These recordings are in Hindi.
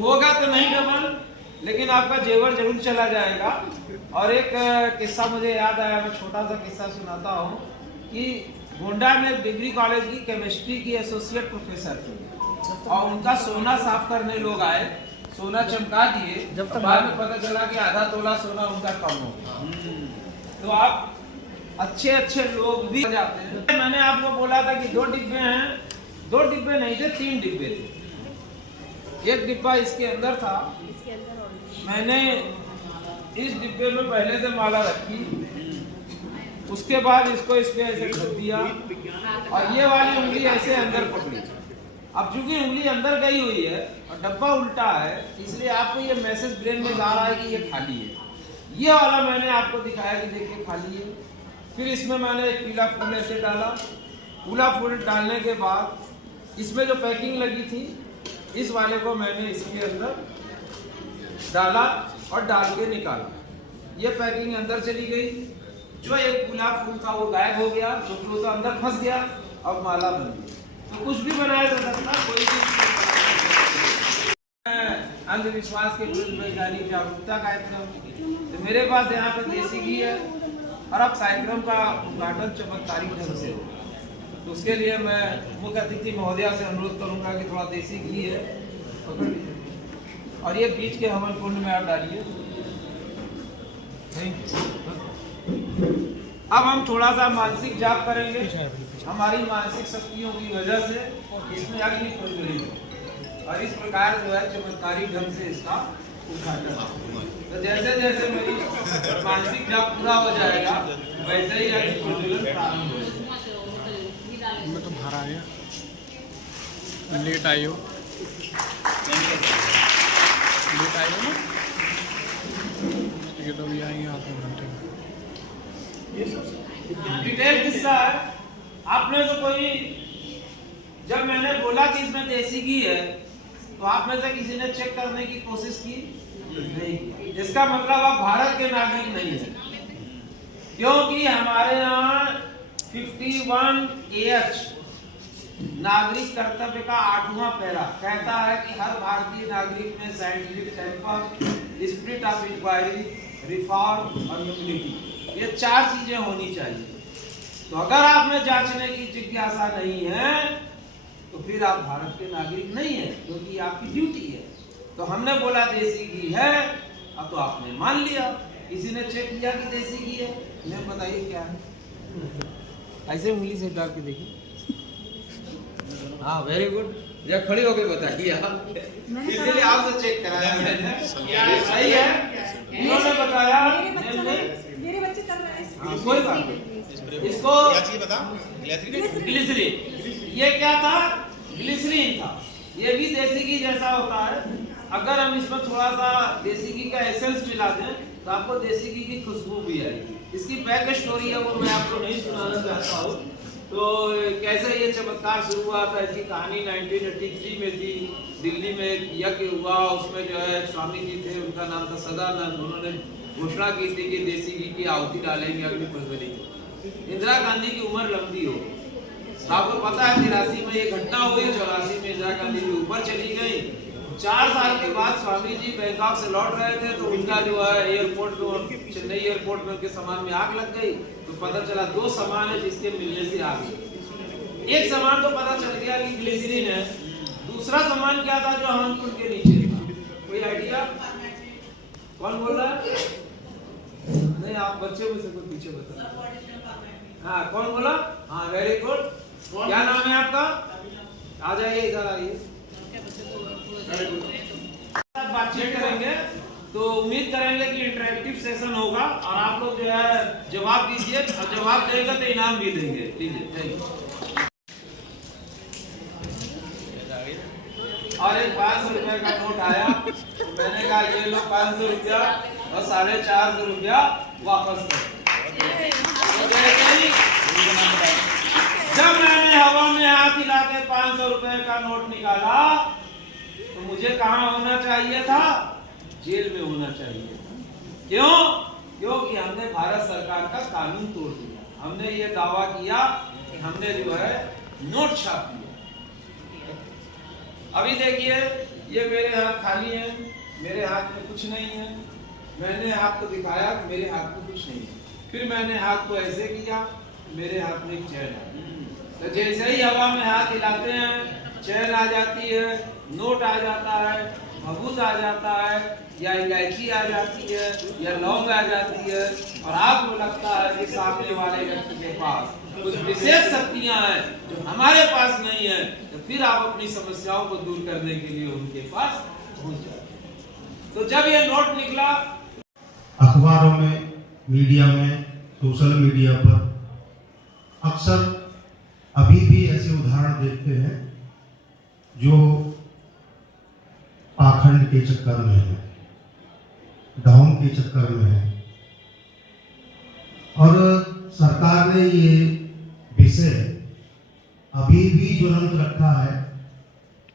होगा तो नहीं डबल, लेकिन आपका जेवर जरूर चला जाएगा। और एक किस्सा मुझे याद आया, मैं छोटा सा किस्सा सुनाता हूँ कि गोंडा में डिग्री कॉलेज की केमिस्ट्री की एसोसिएट प्रोफेसर थी और उनका सोना साफ करने लोग आए, सोना चमका दिए, जब तक बाद में पता चला कि आधा तोला सोना उनका कम हो गया। तो आप अच्छे अच्छे लोग भी जाते हैं। मैंने आपको बोला था कि 2 डिब्बे हैं, 2 डिब्बे नहीं थे, 3 डिब्बे थे। एक डिब्बा इसके अंदर था, मैंने इस डिब्बे में पहले से माला रखी, उसके बाद इसको इसमें ऐसे कर दिया और ये वाली उंगली ऐसे अंदर पकड़ी। अब चूंकि उंगली अंदर गई हुई है और डब्बा उल्टा है, इसलिए आपको ये मैसेज ब्रेन में जा रहा है कि ये खाली है। ये वाला मैंने आपको दिखाया कि देखिए खाली है। फिर इसमें मैंने एक पीला फूल ऐसे डाला, पीला फूल डालने के बाद इसमें जो पैकिंग लगी थी, इस वाले को मैंने इसके अंदर डाला और डाल के निकाला। ये पैकिंग अंदर चली गई, जो एक गुलाब फूल था वो गायब हो गया, जो तो अंदर फंस गया, अब माला बन गई। तो कुछ भी बनाया जा सकता, कोई भी अंधविश्वास के विरुद्ध वैज्ञानिक जागरूकता कार्यक्रम। तो मेरे पास यहाँ पे देसी घी है और अब कार्यक्रम का उद्घाटन चमत्कारिक ढंग से होगा। तो उसके लिए मैं मुख्य अतिथि महोदया से अनुरोध करूंगा कि थोड़ा देसी घी है पकड़ लीजिए और ये बीच के हवन कुंड में आप डालिए। अब हम थोड़ा सा मानसिक जाप करेंगे। हमारी मानसिक शक्तियों की वजह से इसमें अग्नि प्रज्वलित और इस प्रकार जो है चमत्कारिक ढंग से इसका उद्घाटन। तो जैसे जैसे मेरी मानसिक जाप पूरा हो जाएगा वैसे ही अग्नि प्रज्वलन प्रारंभ हो जाएगा। मैं तो बाहर आ गया, लेट आई हो ना, ये तो भी आएंगे आधे घंटे में। डिटेल किस्सा है। आप में से कोई, जब मैंने बोला कि इसमें देसी घी है, तो आप में से किसी ने चेक करने की कोशिश की नहीं। इसका मतलब आप भारत के नागरिक नहीं है, क्योंकि हमारे यहाँ 51AH नागरिक कर्तव्य का 8वां पैरा कहता है कि हर भारतीय नागरिक में scientific temper, spirit of inquiry, reform और ह्यूमैनिटी, ये 4 चीजें होनी चाहिए। तो अगर आप में जांचने की जिज्ञासा नहीं है तो फिर आप भारत के नागरिक नहीं है, क्योंकि आपकी ड्यूटी है। तो हमने बोला देसी घी है, अब तो आपने मान लिया। किसी ने चेक किया कि देसी घी है, मैं बताइए क्या है। ऐसे उंगली से डाल के देखिए। हाँ, वेरी गुड। जब खड़ी होके बताइए आप, इसीलिए आपसे चेक कराया मैंने। सही है, उन्होंने बताया, मेरे बच्चे कर रहे हैं। कोई बात नहीं। इसको ग्लिसरीन, ये क्या था? ग्लिसरीन था। ये भी देसी घी जैसा होता है। अगर हम इसमें थोड़ा सा देसी घी का एसेंस मिला दें तो आपको देसी घी की खुशबू भी आएगी। इसकी बैक स्टोरी है, वो मैं आपको नहीं सुनाना चाहता हूँ। तो कैसे ये चमत्कार शुरू हुआ था, इसकी कहानी 1983 में थी। दिल्ली में एक यज्ञ हुआ, उसमें जो है स्वामी जी थे, उनका नाम था सदानंद। उन्होंने घोषणा की थी कि देसी घी की आहुति डालेंगे अग्नि प्रज्वलित। इंदिरा गांधी की उम्र लंबी हो, आपको पता है 83 में ये घटना हुई, 84 में इंदिरा गांधी जी ऊपर चली गई। 4 साल के बाद स्वामी जी बैंकॉक से लौट रहे थे, तो उनका जो है एयरपोर्ट में, चेन्नई एयरपोर्ट में उनके सामान में आग लग गई। तो पता चला 2 सामान है जिसके मिलने से आग लगी। एक सामान तो पता चल गया कि ग्लिसरीन है, दूसरा सामान क्या था जो हवन कुंड के नीचे था? कोई आइडिया? कौन बोल रहा है? नहीं, आप बच्चे में से कुछ पीछे बता। हाँ, कौन बोला? हाँ, वेरी गुड। क्या नाम है आपका? आ जाइए, इधर आइए। बातचीत करेंगे तो उम्मीद करेंगे कि इंटरेक्टिव सेशन होगा और आप लोग जो है जवाब दीजिए, और जवाब देंगे तो इनाम भी देंगे। लीजिए। और एक 500 रुपए का नोट आया, मैंने कहा ये लो 500 रुपया और 450 रुपया वापस करो। जब मैंने हवा में हाथ हिला के 500 रुपए का नोट निकाला तो मुझे कहाँ होना चाहिए था? जेल में होना चाहिए था। क्यों? क्योंकि हमने भारत सरकार का कानून तोड़ दिया। हमने ये दावा किया कि हमने जो है नोट छाप दिया। अभी देखिए ये मेरे हाथ खाली हैं, मेरे हाथ में कुछ नहीं है। मैंने आपको दिखाया कि मेरे हाथ में कुछ नहीं है। फिर मैंने हाथ को ऐसे किया, मेरे हाथ में एक चैन आ। तो जैसे ही हवा में हाथ हिलाते हैं, चैन आ जाती है, नोट आ जाता है, भभूत आ जाता है, या इलायची आ जाती है, या लौंग आ जाती है, और आपको लगता है कि सामने वाले व्यक्ति के पास कुछ विशेष शक्तियां हैं जो हमारे पास नहीं है, तो फिर आप अपनी समस्याओं को दूर करने के लिए उनके पास पहुंच जाते। तो जब ये नोट निकला, अखबारों में, मीडिया में, सोशल मीडिया पर अक्सर अभी भी ऐसे उदाहरण देखते हैं जो पाखंड के चक्कर में है, ढोंग के चक्कर में है। और सरकार ने ये विषय अभी भी ज्वलंत रखा है।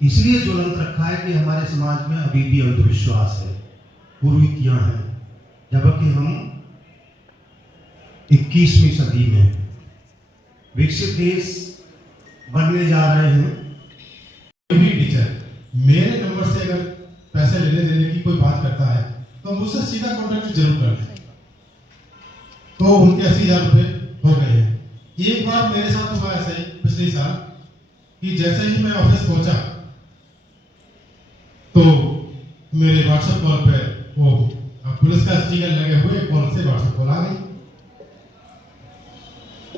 इसलिए ज्वलंत रखा है कि हमारे समाज में अभी भी अंधविश्वास है, कुरीतियां हैं, जबकि हम 21वीं सदी में विकसित देश बनने जा रहे हैं। कोई भी टीचर मेरे नंबर से अगर पैसे लेने देने की कोई बात करता है तो मुझसे सीधा कॉन्टेक्ट जरूर कर लें। तो उनके 80,000 रुपये हो गए हैं। एक बार मेरे साथ हुआ ऐसा ही पिछले साल कि जैसे ही मैं ऑफिस पहुंचा तो मेरे व्हाट्सएप कॉल पे वो पुलिस का स्टिकर लगे हुए कॉल से व्हाट्सएप कॉल आ गई।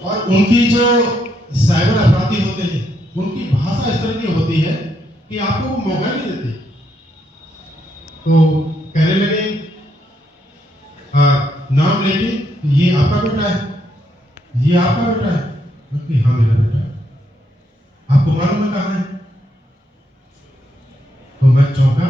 और उनकी जो साइबर अपराधी होते हैं उनकी भाषा इस तरह की होती है कि आपको वो मौका नहीं देते। तो कहने लगे नाम लेके, ये आपका बेटा है, ये आपका बेटा है। कि हाँ मेरा बेटा है। आपको मालूम है कहाँ है? तो मैं चौंका।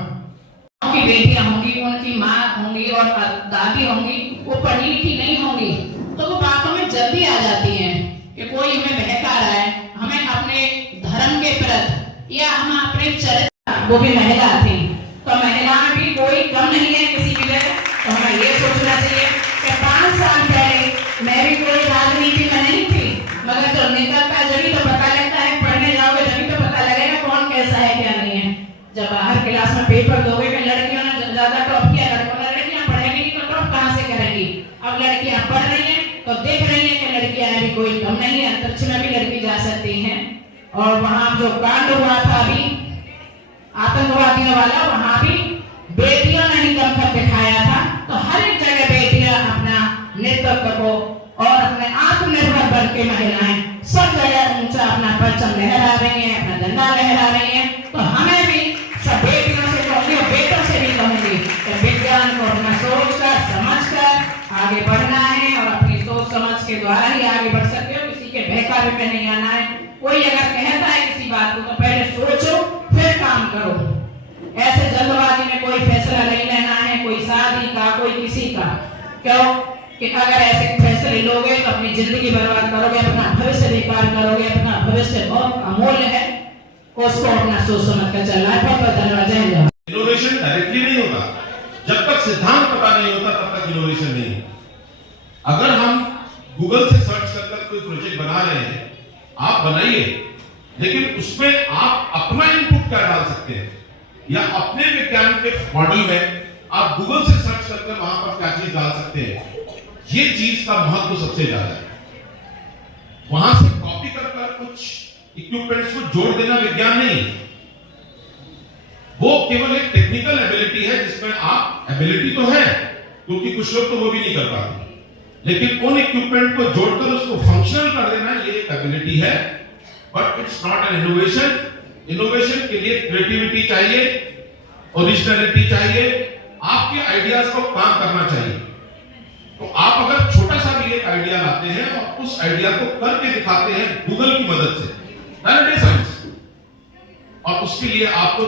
उनकी बेटियां होंगी, उनकी माँ होंगी और दादी होंगी, वो पढ़ी लिखी नहीं होंगी, तो वो बातों में जल्दी आ जाती हैं कि कोई हमें बहका रहा है, हमें अपने धर्म के प्रति या हम अपने चरित्र। वो भी महिला थी, तो महिला में भी कोई कम नहीं है किसी भी जगह। तो हमें ये सोचना चाहिए कि 5 साल पहले मैं भी कोई राजनीति में नहीं थी, मगर जो निकलता है जब तो पता लगता है, पढ़ने जाओगे जब तो पता लगेगा कौन कैसा है क्या नहीं है। जब बाहर क्लास में पेपर दोगे कि लड़कियों ने ज्यादा टॉप किया, लड़कों ने, लड़कियां पढ़ेंगी नहीं तो टॉप कहाँ से करेंगी। अब लड़कियां पढ़ रही हैं तो देख रही हैं कि लड़कियां भी कोई कम नहीं है, अंतरिक्ष में भी लड़की जा सकती हैं। और वहाँ जो कांड हुआ था अभी आतंकवादियों वाला, वहाँ भी बेटियों ने ही दमखम दिखाया था। तो हर एक जगह बेटियां अपना नेतृत्व को और अपने आत्मनिर्भर बन के महिलाएं सब जगह ऊंचा अपना परचम लहरा रही हैं, अपना झंडा लहरा रही हैं। तो हमें भी सब बेटियों से कहूंगी और बेटों से भी कहूंगी कि विज्ञान को अपना सोच कर समझ कर आगे बढ़ना है और अपनी सोच समझ के द्वारा ही आगे बढ़ सकते हो। किसी के बहकावे में नहीं आना है। कोई अगर कहता है किसी बात को तो पहले सोचो फिर काम करो। ऐसे जल्दबाजी में कोई फैसला नहीं लेना है, कोई शादी का, कोई किसी का। क्यों कि अगर ऐसे फैसले लोगे तो अपनी जिंदगी बर्बाद करोगे, अपना भविष्य बेकार करोगे। अपना भविष्य बहुत अमूल्य है, उसको अपना सोच समझ कर चलना है। बहुत धन्यवाद। इनोवेशन डायरेक्टली नहीं होता, जब तक सिद्धांत पता नहीं होता तब तक इनोवेशन नहीं है। अगर हम गूगल से सर्च कर कोई प्रोजेक्ट बना रहे हैं, आप बनाइए, लेकिन उसमें आप अपना इनपुट क्या डाल सकते हैं, या अपने वैज्ञानिक मॉडल में आप गूगल से सर्च करके वहां पर क्या चीज डाल सकते हैं, ये चीज का महत्व सबसे ज्यादा है। वहां से कॉपी कर कुछ इक्विपमेंट्स को जोड़ देना विज्ञान नहीं है, वो केवल एक टेक्निकल एबिलिटी है जिसमें आप एबिलिटी तो है, क्योंकि कुछ लोग तो वो भी नहीं कर पाते, लेकिन उन इक्विपमेंट को जोड़कर उसको फंक्शनल कर देना ये एक एबिलिटी है, but it's not an innovation. Innovation के लिए क्रिएटिविटी चाहिए, ओरिजिनलिटी चाहिए, आपके आइडियाज को काम करना चाहिए। तो आप अगर छोटा सा भी एक आइडिया लाते हैं और उस आइडिया को करके दिखाते हैं गूगल की मदद से, दैट इज साइंस। और उसके लिए आपको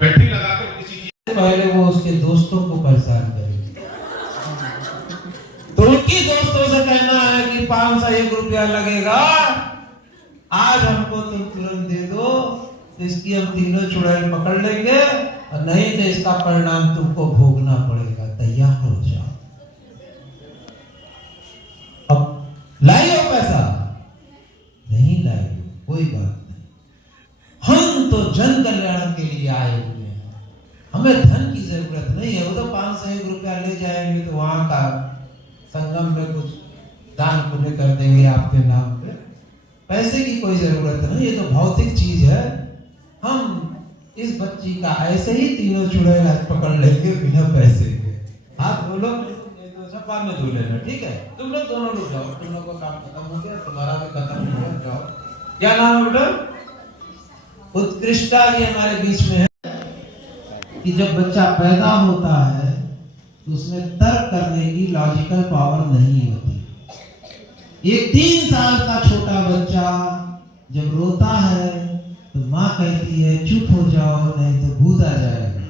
बैटरी लगाकर किसी चीज पहले वो उसके दोस्तों को परेशान करेगी, तो उनकी दोस्तों से कहना है कि 501 रुपया लगेगा, आज हमको तुम तुरंत दे दो, इसकी हम तीनों चुड़ैल पकड़ लेंगे, और नहीं तो इसका परिणाम तुमको भोगना पड़ेगा, तैयार हो जाओ। अब लाई हो पैसा? नहीं लाई, कोई बात नहीं, हम तो जन कल्याण के लिए आए हुए हैं। हमें धन की जरूरत नहीं है। वो तो 501 रुपया ले जाएंगे तो वहां का संगम में कुछ दान पुण्य कर देंगे आपके नाम पे। पैसे की कोई जरूरत नहीं, ये तो भौतिक चीज है। हम इस बच्ची का ऐसे ही तीनों चुड़ैल पकड़ लेंगे बिना पैसे के। हाथ धो लो, बाद में धो लेना, ठीक है? तुम लोग दोनों रुक जाओ, तुम लोग का काम खत्म हो गया, तुम्हारा भी खत्म हो गया, जाओ। क्या नाम है बेटा? उत्कृष्टा जी हमारे बीच में है कि जब बच्चा पैदा होता है तो उसमें तर्क करने की लॉजिकल पावर नहीं होती। एक 3 साल का छोटा बच्चा जब रोता है तो माँ कहती है चुप हो जाओ नहीं तो भूत आ जाएगा।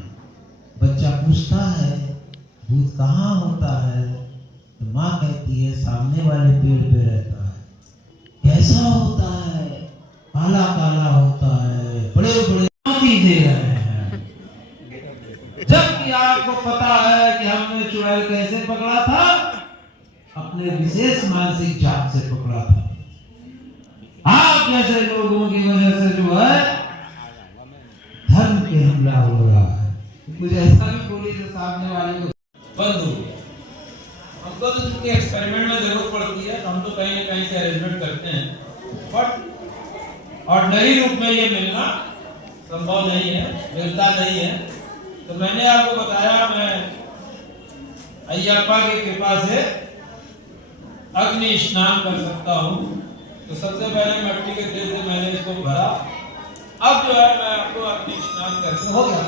बच्चा पूछता है भूत कहाँ होता है तो माँ कहती है सामने वाले पेड़ पे रहता है। कैसा होता है? काला काला होता है, बड़े बड़े मोती दे रहे हैं। जबकि आपको पता है कि हमने चुड़ैल कैसे पकड़ा था? अपने विशेष मानसिक जाप से पकड़ा था। आप जैसे लोगों की वजह से जो है धर्म पे हमला हो रहा है। कुछ ऐसा भी बोली जो सामने वाले को बंद हो गया। हमको तो चूंकि एक्सपेरिमेंट में जरूरत पड़ती है तो हम तो कहीं ना कहीं से अरेंजमेंट करते हैं, बट ऑर्डिनरी रूप में ये मिलना संभव नहीं है, मिलता नहीं है। तो मैंने आपको बताया मैं अय्यप्पा की कृपा से अग्नि स्नान कर सकता हूँ। तो सबसे पहले मिट्टी के तेल से मैंने इसको भरा। अब जो है मैं आपको अग्नि स्नान करके हो गया।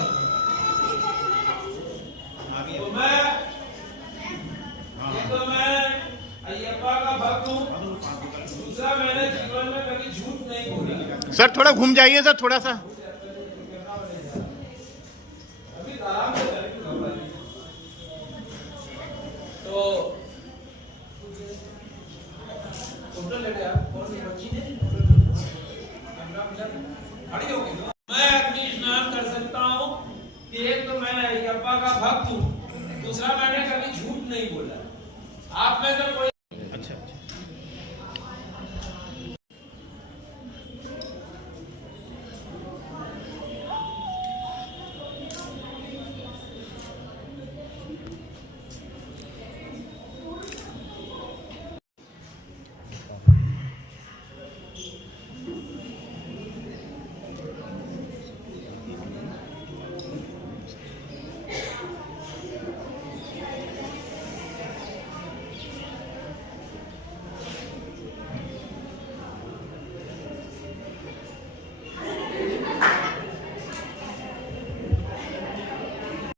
तो मैं अय्यप्पा का भक्त हूँ। दूसरा मैंने जीवन में कभी झूठ नहीं बोला। सर थोड़ा घूम जाइए सर, थोड़ा सा। अभी आराम से तो फोटो ले गया कौन सी बच्ची ने खड़ी हो गई। मैं अग्नि स्नान कर सकता हूँ कि एक तो मैं अय्यप्पा का भक्त हूँ, दूसरा मैंने कभी झूठ नहीं बोला। आप में से कोई